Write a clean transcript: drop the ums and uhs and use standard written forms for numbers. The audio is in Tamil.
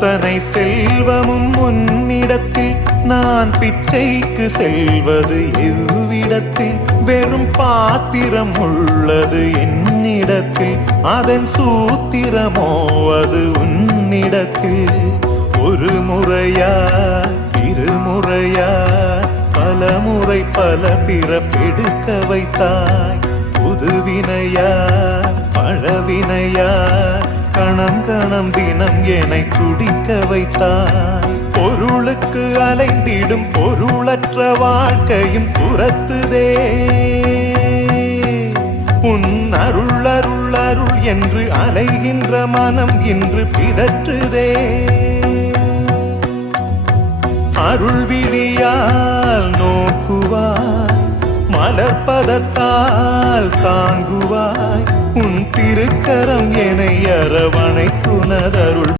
அத்தனை செல்வமும் உன்னிடத்தில் நான் பிச்சைக்கு செல்வது எவ்விடத்தில் வெறும் பாத்திரம் உள்ளது என்னிடத்தில் அதன் சூத்திரமோ அது உன்னிடத்தில் ஒரு முறையா இருமுறையா பல முறை பல பிறப்பெடுக்க வைத்தாய் புதுவினையா பழவினையா கணம் கணம் தினம் என்னை துடிக்க வைத்தாய் பொருளுக்கு அலைந்திடும் பொருளற்ற வாழ்க்கையும் துரத்துதே உன் அருள் அருள் அருள் என்று அலைகின்ற மனம் இன்று பிதற்றுதே அருள் விழியால் நோக்குவாய் மலர்பதத்தால் தாங்குவாய் உன் திருக்கரம் என்னை அரவணைத்துனதருள்